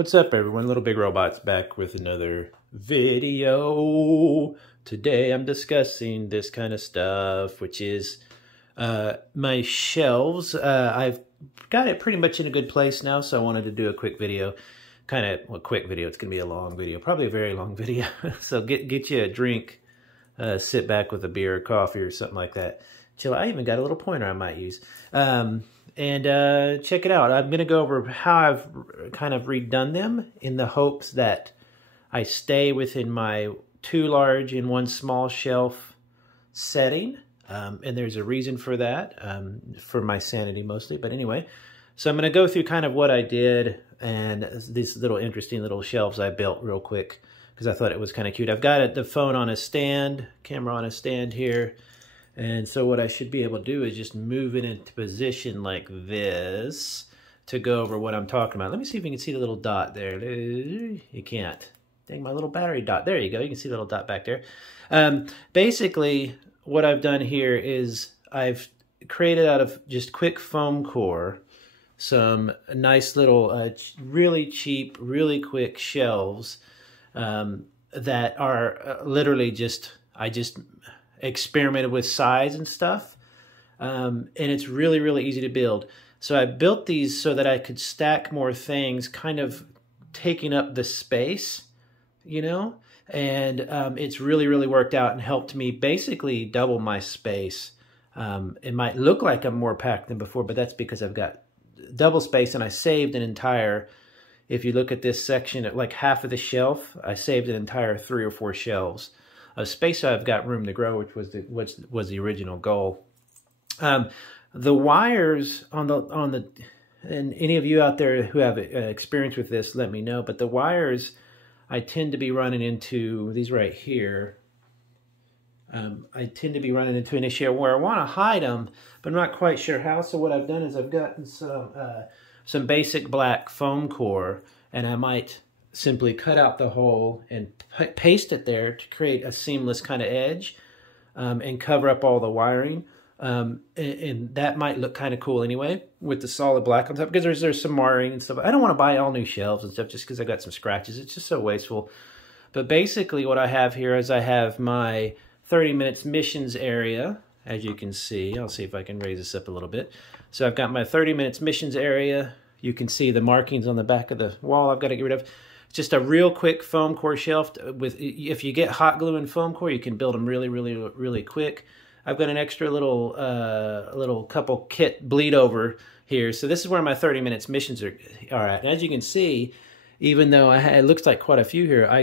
What's up, everyone? Little Big Robot's back with another video. Today I'm discussing this kind of stuff, which is my shelves. I've got it pretty much in a good place now, so I wanted to do a quick video. Quick video. It's going to be a long video, probably a very long video. So get you a drink, sit back with a beer or coffee or something like that. Chill. I even got a little pointer I might use. And check it out. I'm going to go over how I've kind of redone them in the hopes that I stay within my 2 large and 1 small shelf setting. And there's a reason for that, for my sanity mostly. But anyway, so I'm going to go through kind of what I did and these little interesting little shelves I built real quick because I thought it was kind of cute. I've got the phone on a stand, camera on a stand here. And so what I should be able to do is just move it into position like this to go over what I'm talking about. Let me see if you can see the little dot there. You can't. Dang, my little battery dot. There you go. You can see the little dot back there. Basically, what I've done here is I've created out of just quick foam core some nice little, really cheap, really quick shelves that are literally just, I just experimented with size and stuff, and it's really, really easy to build. So I built these so that I could stack more things, kind of taking up the space, you know, and it's really, really worked out and helped me basically double my space. It might look like I'm more packed than before, but that's because I've got double space, and I saved an entire, if you look at this section, at like half of the shelf, I saved an entire 3 or 4 shelves of space, so I've got room to grow, which was the original goal. The wires on the and any of you out there who have experience with this, let me know. But the wires I tend to be running into these right here. I tend to be running into an issue where I want to hide them, but I'm not quite sure how. So what I've done is I've gotten some basic black foam core, and I might simply cut out the hole and paste it there to create a seamless kind of edge, and cover up all the wiring. And that might look kind of cool anyway with the solid black on top, because there's some wiring and stuff. I don't want to buy all new shelves and stuff just because I got some scratches. It's just so wasteful. But basically what I have here is I have my 30 minutes missions area, as you can see. I'll see if I can raise this up a little bit. So I've got my 30 minutes missions area. You can see the markings on the back of the wall I've got to get rid of. Just a real quick foam core shelf. If you get hot glue and foam core, you can build them really, really, really quick. I've got an extra little couple kit bleed over here. So this is where my 30 minutes missions are at. And as you can see, even though it looks like quite a few here, I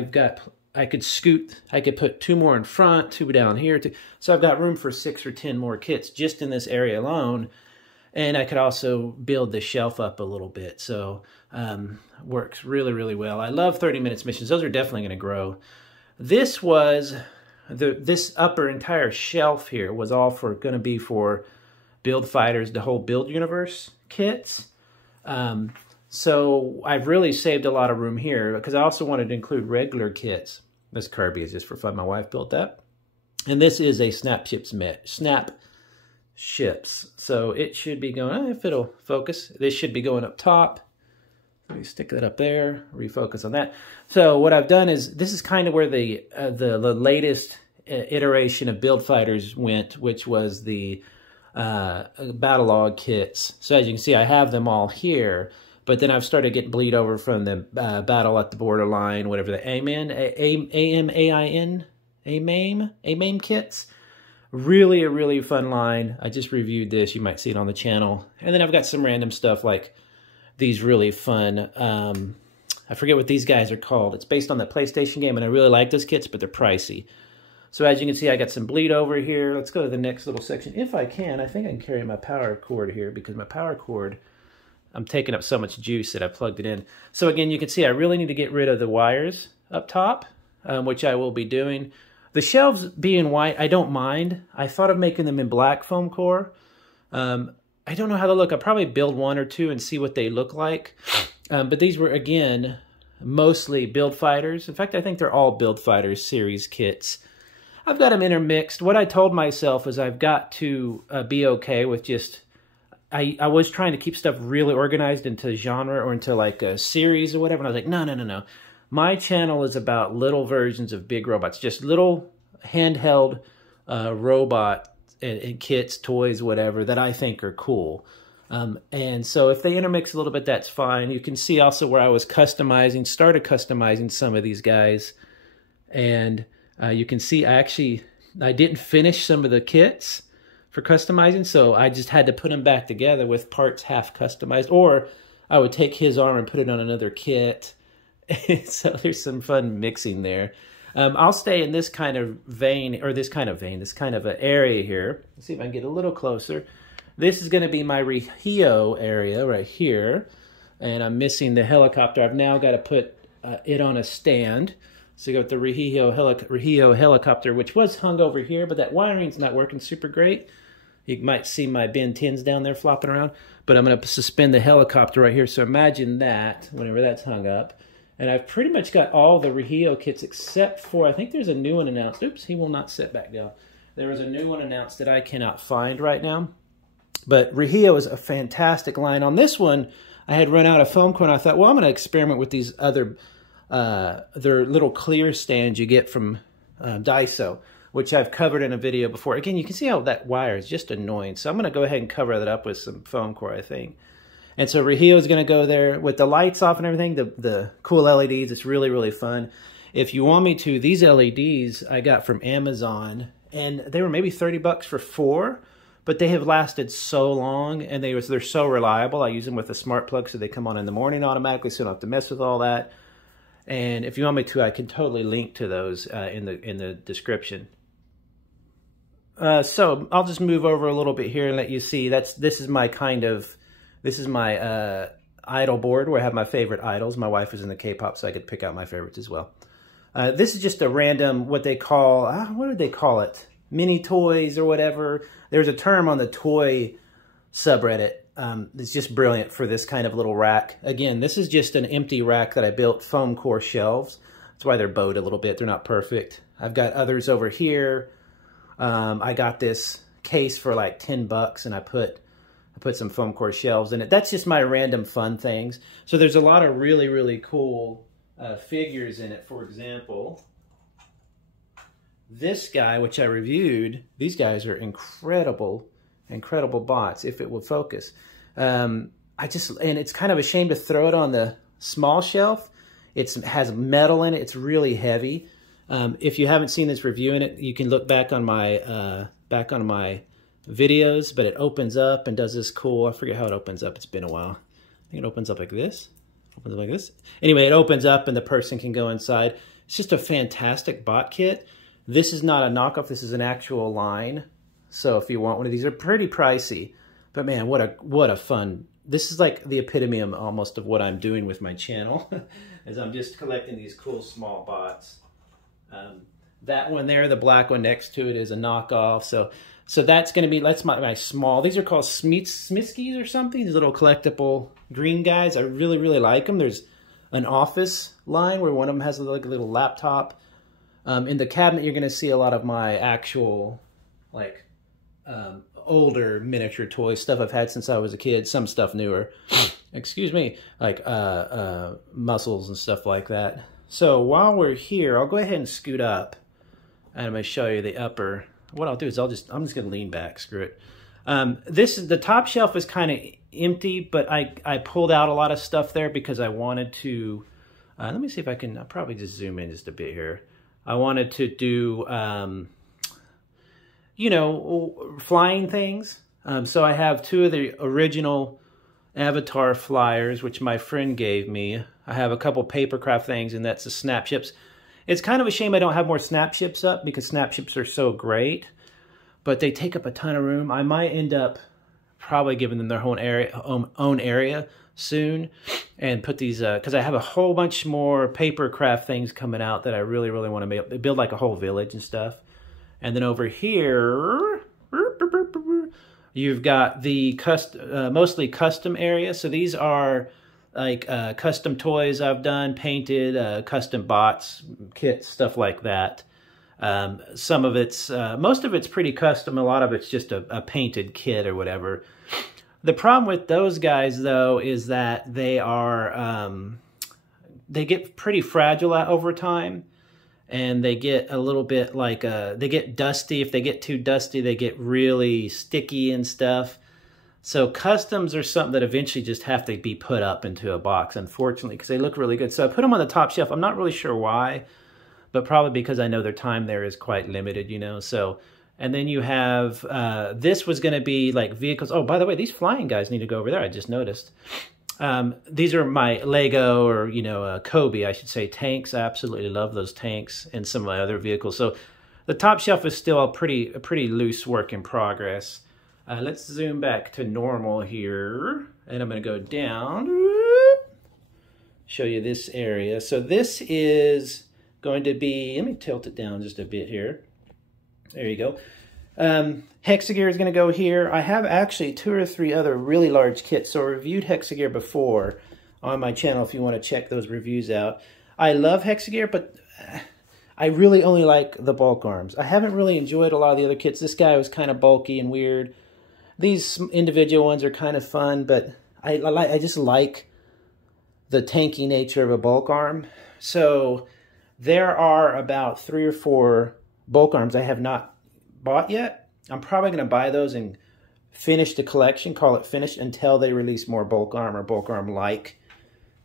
could put 2 more in front, 2 down here. So I've got room for 6 or 10 more kits just in this area alone. And I could also build the shelf up a little bit. So works really, really well. I love 30 minutes missions. Those are definitely going to grow. This was, this upper entire shelf here was all going to be for Build Fighters, the whole Build Universe kits. So I've really saved a lot of room here because I also wanted to include regular kits. This Kirby is just for fun. My wife built that. And this is a Snap Ships. So it should be going, if it'll focus, this should be going up top. Let me stick that up there, refocus on that. So what I've done is, this is kind of where the latest iteration of Build Fighters went, which was the Battle Log kits. So as you can see, I have them all here, but then I've started getting bleed over from the Battle at the Borderline, whatever the AMAIN kits. Really a really fun line. I just reviewed this. You might see it on the channel. And then I've got some random stuff like these really fun, I forget what these guys are called. It's based on that PlayStation game, and I really like those kits, but they're pricey. So as you can see, I got some bleed over here. Let's go to the next little section. If I can, I think I can carry my power cord here, because my power cord, I'm taking up so much juice that I plugged it in. So again, you can see I really need to get rid of the wires up top, which I will be doing. The shelves being white, I don't mind. I thought of making them in black foam core. I don't know how they look. I'll probably build 1 or 2 and see what they look like. But these were, again, mostly Build Fighters. In fact, I think they're all Build Fighters series kits. I've got them intermixed. What I told myself is I've got to be okay with just I was trying to keep stuff really organized into genre or into like a series or whatever. And I was like, no. My channel is about little versions of big robots, just little handheld robot and kits, toys, whatever, that I think are cool. And so if they intermix a little bit, that's fine. You can see also where I was started customizing some of these guys. And you can see I didn't finish some of the kits for customizing, so I just had to put them back together with parts half customized, or I would take his arm and put it on another kit. So there's some fun mixing there. I'll stay in this kind of vein, or this kind of an area here. Let's see if I can get a little closer. This is going to be my Rio area right here, and I'm missing the helicopter. I've now got to put it on a stand. So you got the Rio helicopter, which was hung over here, but that wiring's not working super great. You might see my Ben 10s down there flopping around, but I'm going to suspend the helicopter right here. So imagine that whenever that's hung up. And I've pretty much got all the Rio kits except for, I think there's a new one announced. Oops, he will not sit back down. There was a new one announced that I cannot find right now. But Rio is a fantastic line. On this one, I had run out of foam core, and I thought, well, I'm going to experiment with these other their little clear stands you get from Daiso, which I've covered in a video before. Again, you can see how that wire is just annoying. So I'm going to go ahead and cover that up with some foam core, I think. And so Rio is going to go there with the lights off and everything, the cool LEDs. It's really, really fun. If you want me to, these LEDs I got from Amazon, and they were maybe 30 bucks for 4, but they have lasted so long, and they're so reliable. I use them with a smart plug, so they come on in the morning automatically, so I don't have to mess with all that. And if you want me to, I can totally link to those in the description. So I'll just move over a little bit here and let you see. This is my idol board where I have my favorite idols. My wife is in the K-pop, so I could pick out my favorites as well. This is just a random, what would they call it? Mini toys or whatever. There's a term on the toy subreddit. It's just brilliant for this kind of little rack. Again, this is just an empty rack that I built, foam core shelves. That's why they're bowed a little bit. They're not perfect. I've got others over here. I got this case for like 10 bucks, and I put some foam core shelves in it. That's just my random fun things. So there's a lot of really, really cool figures in it. For example, this guy, which I reviewed, these guys are incredible bots, if it would focus. And it's kind of a shame to throw it on the small shelf. It has metal in it. It's really heavy. If you haven't seen this review in it, you can look back on my videos, but it opens up and does this cool, I forget how it opens up. It's been a while. I think it opens up like this. Anyway, it opens up and the person can go inside. It's just a fantastic bot kit. This is not a knockoff. This is an actual line. So if you want one of these, they're pretty pricey. But man, what a fun. This is like the epitome almost of what I'm doing with my channel, as I'm just collecting these cool small bots. That one there, the black one next to it, is a knockoff. So that's going to be, that's my small. These are called Smiskies or something. These little collectible green guys. I really, really like them. There's an office line where one of them has like a little laptop. In the cabinet, you're going to see a lot of my actual, like, older miniature toys, stuff I've had since I was a kid, some stuff newer. Excuse me, like muscles and stuff like that. So while we're here, I'll go ahead and scoot up, and I'm going to show you the upper. What I'll do is I'm just going to lean back, screw it. The top shelf is kind of empty, but I pulled out a lot of stuff there because I wanted to, let me see if I can, I'll probably just zoom in just a bit here. I wanted to do, you know, flying things. So I have 2 of the original Avatar flyers, which my friend gave me. I have a couple papercraft things, and that's the snap ships. It's kind of a shame I don't have more snap ships up because snap ships are so great, but they take up a ton of room. I might end up probably giving them their own area soon and put these, because I have a whole bunch more papercraft things coming out that I really, really want to build like a whole village and stuff. And then over here, you've got the mostly custom area. So these are like custom toys I've done, painted, custom bots, kits, stuff like that. Some of it's, most of it's pretty custom. A lot of it's just a painted kit or whatever. The problem with those guys, though, is that they are they get pretty fragile over time, and they get a little bit like they get dusty. If they get too dusty, they get really sticky and stuff. So customs are something that eventually just have to be put up into a box, unfortunately, because they look really good. So I put them on the top shelf. I'm not really sure why, but probably because I know their time there is quite limited, you know. So, and then you have, this was going to be like vehicles. Oh, by the way, these flying guys need to go over there. I just noticed. These are my Lego, or, you know, Kobe, I should say, tanks. I absolutely love those tanks and some of my other vehicles. So the top shelf is still a pretty loose work in progress. Let's zoom back to normal here, and I'm going to go down, show you this area. So this is going to be, let me tilt it down just a bit here. There you go. Hexagear is going to go here. I have actually 2 or 3 other really large kits. So I reviewed Hexagear before on my channel if you want to check those reviews out. I love Hexagear, but I really only like the bulk arms. I haven't really enjoyed a lot of the other kits. This guy was kind of bulky and weird. These individual ones are kind of fun, but I just like the tanky nature of a bulk arm. So there are about 3 or 4 bulk arms I have not bought yet. I'm probably going to buy those and finish the collection, call it finished, until they release more bulk arm or bulk arm-like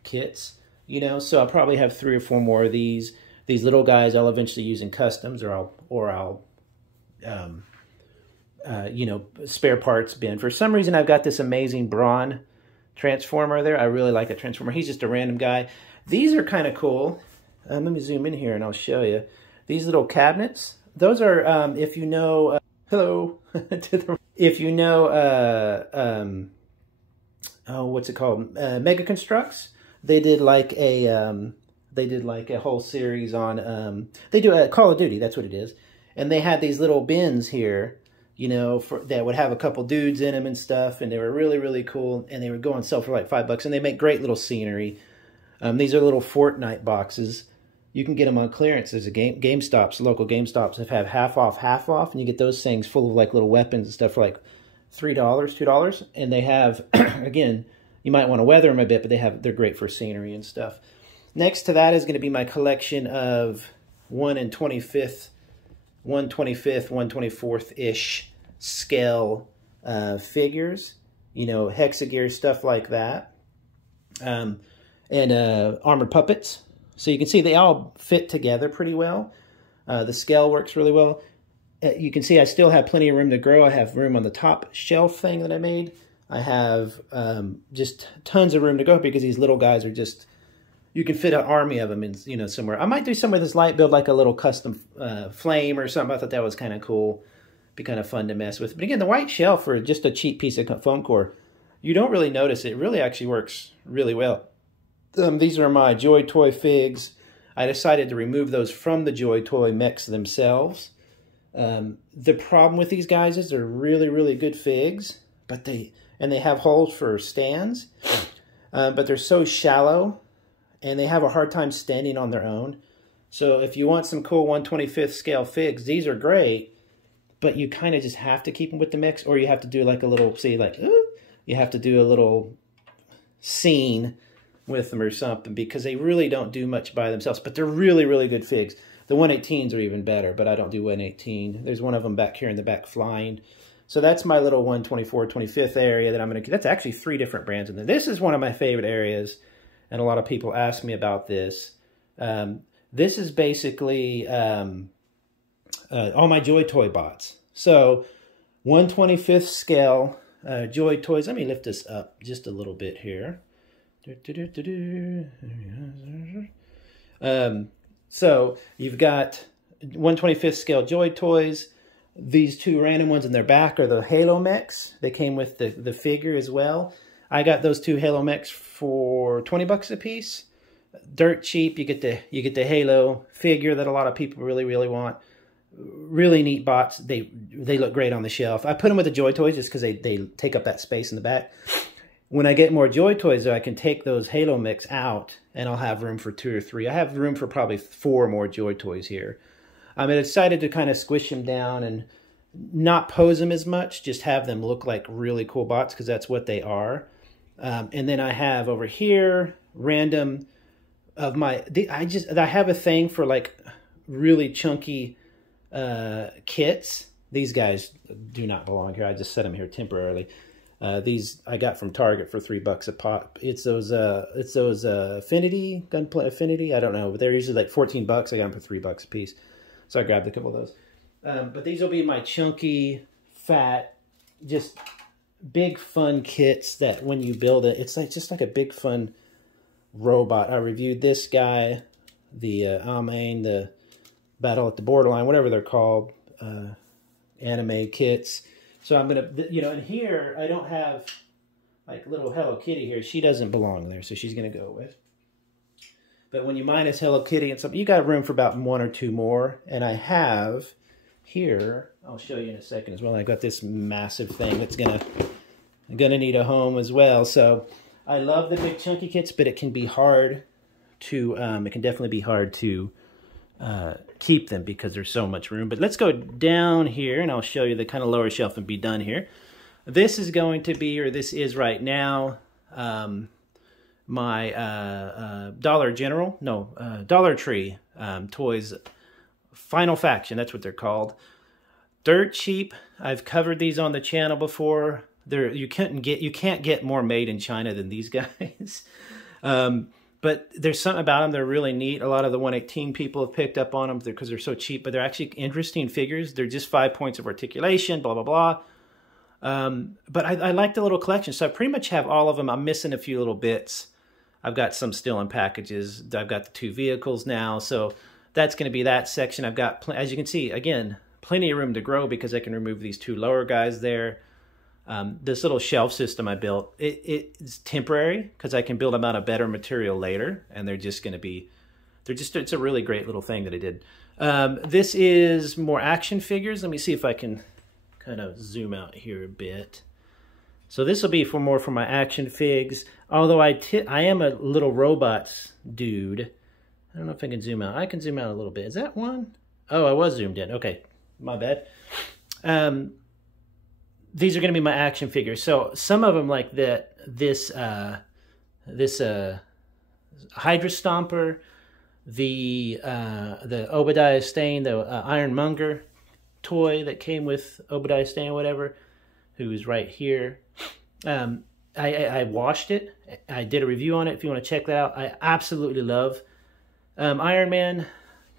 kits. You know, so I'll probably have 3 or 4 more of these. These little guys I'll eventually use in customs, or I'll you know, spare parts bin. For some reason, I've got this amazing Brawn transformer there. I really like that transformer. He's just a random guy. These are kind of cool. Let me zoom in here and I'll show you. These little cabinets. Those are, if you know, hello, if you know, oh, what's it called? Mega Constructs. They did like a whole series on, they do a Call of Duty. That's what it is. And they had these little bins here, you know, that would have a couple dudes in them and stuff, and they were really, really cool, and they would go on sale for like $5, and they make great little scenery. These are little Fortnite boxes. You can get them on clearance. There's a GameStops, local GameStops that have half off, and you get those things full of like little weapons and stuff for like $3, $2, and they have, again, you might want to weather them a bit, but they're great for scenery and stuff. Next to that is going to be my collection of 1/25th, 1/24th-ish scale figures, you know, Hexagear, stuff like that, and armored puppets. So you can see they all fit together pretty well. The scale works really well. You can see I still have plenty of room to grow. I have room on the top shelf thing that I made. I have just tons of room to go because these little guys are just, you can fit an army of them in, you know, somewhere. I might do some of this light build, like a little custom flame or something. I thought that was kind of cool. Be kind of fun to mess with. But again, the white shell for just a cheap piece of foam core, you don't really notice it. It really actually works really well. These are my Joy Toy figs. I decided to remove those from the Joy Toy mechs themselves. The problem with these guys is they're really, really good figs, but they have holes for stands, but they're so shallow, and they have a hard time standing on their own. So if you want some cool 1/25th scale figs, these are great, but you kind of just have to keep them with the mix, or you have to do like a little, see, like, you have to do a little scene with them or something, because they really don't do much by themselves, but they're really, really good figs. The 1/18s are even better, but I don't do 1/18. There's one of them back here in the back flying. So that's my little 1/24-25th area that I'm going to, that's actually 3 different brands in there. This is one of my favorite areas, and a lot of people ask me about this. This is basically all my Joy Toy bots. So 1/25th scale Joy Toys. Let me lift this up just a little bit here. So you've got 1/25th scale Joy Toys. These 2 random ones in their back are the Halo mechs. They came with the figure as well. I got those 2 Halo mechs for $20 a piece. Dirt cheap. You get the Halo figure that a lot of people really, really want. Really neat bots. They look great on the shelf. I put them with the Joy Toys just because they take up that space in the back. When I get more Joy Toys, though, I can take those Halo mechs out, and I'll have room for 2 or 3. I have room for probably 4 more Joy Toys here. I decided to kind of squish them down and not pose them as much, just have them look like really cool bots, because that's what they are. And then I have over here random of my, I have a thing for like really chunky kits. These guys do not belong here. I just set them here temporarily. These I got from Target for $3 a pop. It's those Affinity, Gunplay Affinity. I don't know, but they're usually like 14 bucks. I got them for $3 a piece, so I grabbed a couple of those. But these will be my chunky, fat, just big fun kits that when you build it, it's like just like a big fun robot. I reviewed this guy, the Amain, the Battle at the Borderline, whatever they're called, anime kits. So I'm gonna, you know, and here I don't have like little Hello Kitty here. She doesn't belong there, so she's gonna go with. But when you minus Hello Kitty and something, you got room for about 1 or 2 more. And I have here, I'll show you in a second as well. I got this massive thing that's gonna need a home as well. So I love the big chunky kits, but it can be hard to, it can definitely be hard to keep them because there's so much room. But let's go down here and I'll show you the kind of lower shelf and be done here. This is going to be, or this is right now, my Dollar Tree toys Final Faction. That's what they're called. Dirt cheap. I've covered these on the channel before. You can't get more made in China than these guys. But there's something about them. They're really neat. A lot of the 118 people have picked up on them because they're so cheap, but they're actually interesting figures. They're just 5 points of articulation, blah, blah, blah. But I like the little collection. So I pretty much have all of them. I'm missing a few little bits. I've got some still in packages. I've got the 2 vehicles now. So that's going to be that section. I've got, as you can see, again, plenty of room to grow because I can remove these 2 lower guys there. This little shelf system I built, it's temporary because I can build them out of better material later, and they're just going to be, it's a really great little thing that I did. This is more action figures. Let me see if I can kind of zoom out here a bit. So this will be more for my action figs, although I am a little robots dude. I don't know if I can zoom out. I can zoom out a little bit. Is that one? Oh, I was zoomed in. Okay, my bad. These are going to be my action figures. So some of them like this Hydra Stomper, the Obadiah Stane, the Ironmonger toy that came with Obadiah Stane, whatever, who's right here. I washed it. I did a review on it if you want to check that out. I absolutely love Iron Man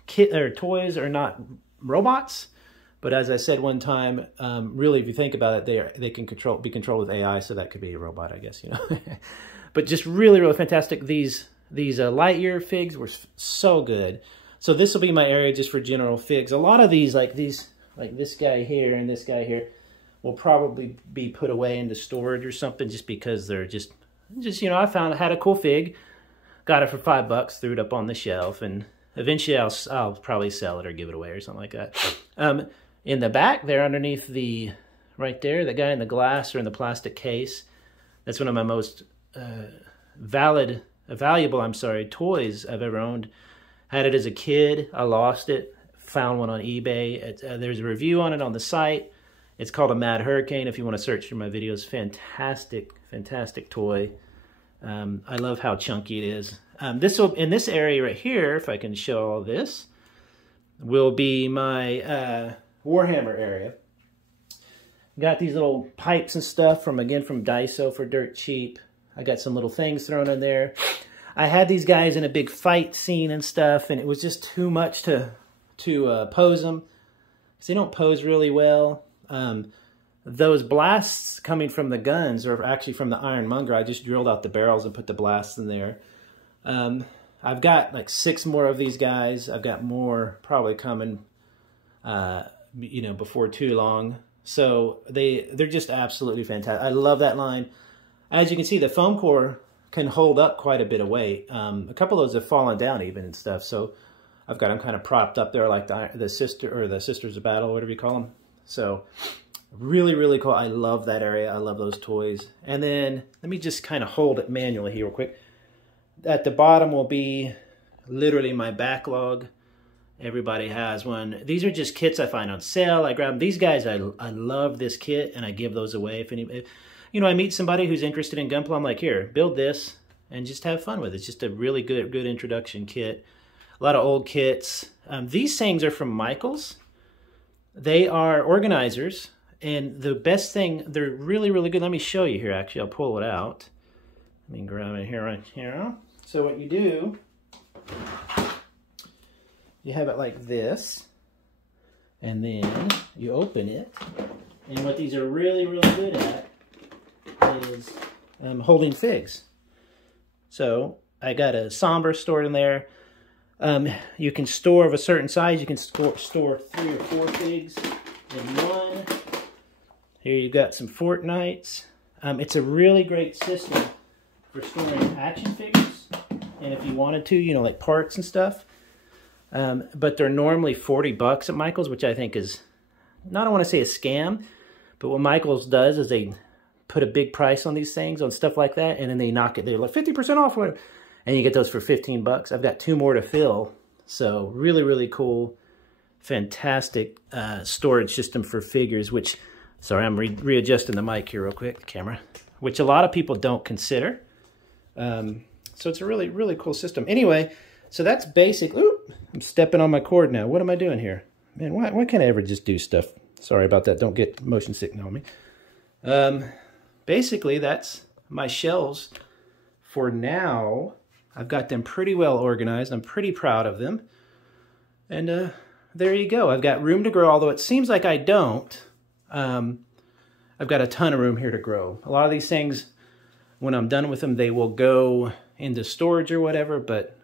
toys are not robots. But as I said one time, really, if you think about it, they can be controlled with AI, so that could be a robot, I guess, you know. But just really, really fantastic. These Lightyear figs were so good. So this will be my area just for general figs. A lot of these, like this guy here and this guy here, will probably be put away into storage or something, just because they're just you know, I had a cool fig, got it for $5, threw it up on the shelf, and eventually I'll probably sell it or give it away or something like that. In the back there, underneath right there, the guy in the glass or in the plastic case, that's one of my most valuable toys I've ever owned. Had it as a kid, I lost it, found one on eBay. There's a review on it on the site. It's called a Mad Hurricane if you want to search through my videos. Fantastic, fantastic toy. I love how chunky it is. In this area right here, if I can show all this, will be my Warhammer area. Got these little pipes and stuff from Daiso for dirt cheap. I got some little things thrown in there. I had these guys in a big fight scene and stuff, and it was just too much to pose them, because they don't pose really well. Those blasts coming from the guns are actually from the Ironmonger. I just drilled out the barrels and put the blasts in there. I've got like 6 more of these guys. I've got more probably coming, you know, before too long. So they're just absolutely fantastic. I love that line. As you can see, the foam core can hold up quite a bit of weight. A couple of those have fallen down even and stuff. So I've got them kind of propped up there like the Sisters of Battle, whatever you call them. So really, really cool. I love that area. I love those toys. And then let me just kind of hold it manually here real quick. At the bottom will be literally my backlog. Everybody has one. These are just kits I find on sale. I grab them. These guys, I love this kit, and I give those away. If you know, I meet somebody who's interested in gunpla, I'm like, here, build this and just have fun with it. It's just a really good introduction kit. A lot of old kits. These things are from Michaels. They are organizers, and the best thing, they're really, really good. Let me show you here, actually. I'll pull it out. Let me grab it here, right here. So what you do, you have it like this, and then you open it. And what these are really, really good at is holding figs. So I got a somber stored in there. You can store of a certain size. You can store 3 or 4 figs in one. Here you've got some Fortnites. It's a really great system for storing action figures, and if you wanted to, you know, like parts and stuff. But they're normally $40 at Michaels, which I think is, I don't want to say a scam, but what Michaels does is they put a big price on these things, on stuff like that, and then they knock it, they're like 50% off, and you get those for 15 bucks. I've got 2 more to fill, so really, really cool, fantastic storage system for figures, which, sorry, I'm readjusting the mic here real quick, the camera, which a lot of people don't consider. So it's a really, really cool system. Anyway, so that's basic. Oop, I'm stepping on my cord now. What am I doing here? Man, why can't I ever just do stuff? Sorry about that. Don't get motion sickness on me. Basically, that's my shelves for now. I've got them pretty well organized. I'm pretty proud of them. And there you go. I've got room to grow, although it seems like I don't. I've got a ton of room here to grow. A lot of these things, when I'm done with them, they will go into storage or whatever, but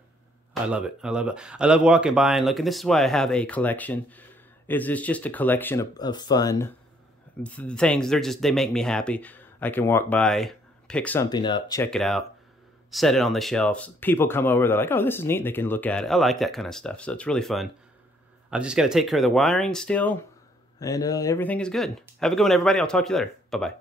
I love it. I love it. I love walking by and looking. This is why I have a collection. It's just a collection of fun things. They make me happy. I can walk by, pick something up, check it out, set it on the shelves. People come over, they're like, oh, this is neat. They can look at it. I like that kind of stuff, so it's really fun. I've just got to take care of the wiring still, and everything is good. Have a good one, everybody. I'll talk to you later. Bye-bye.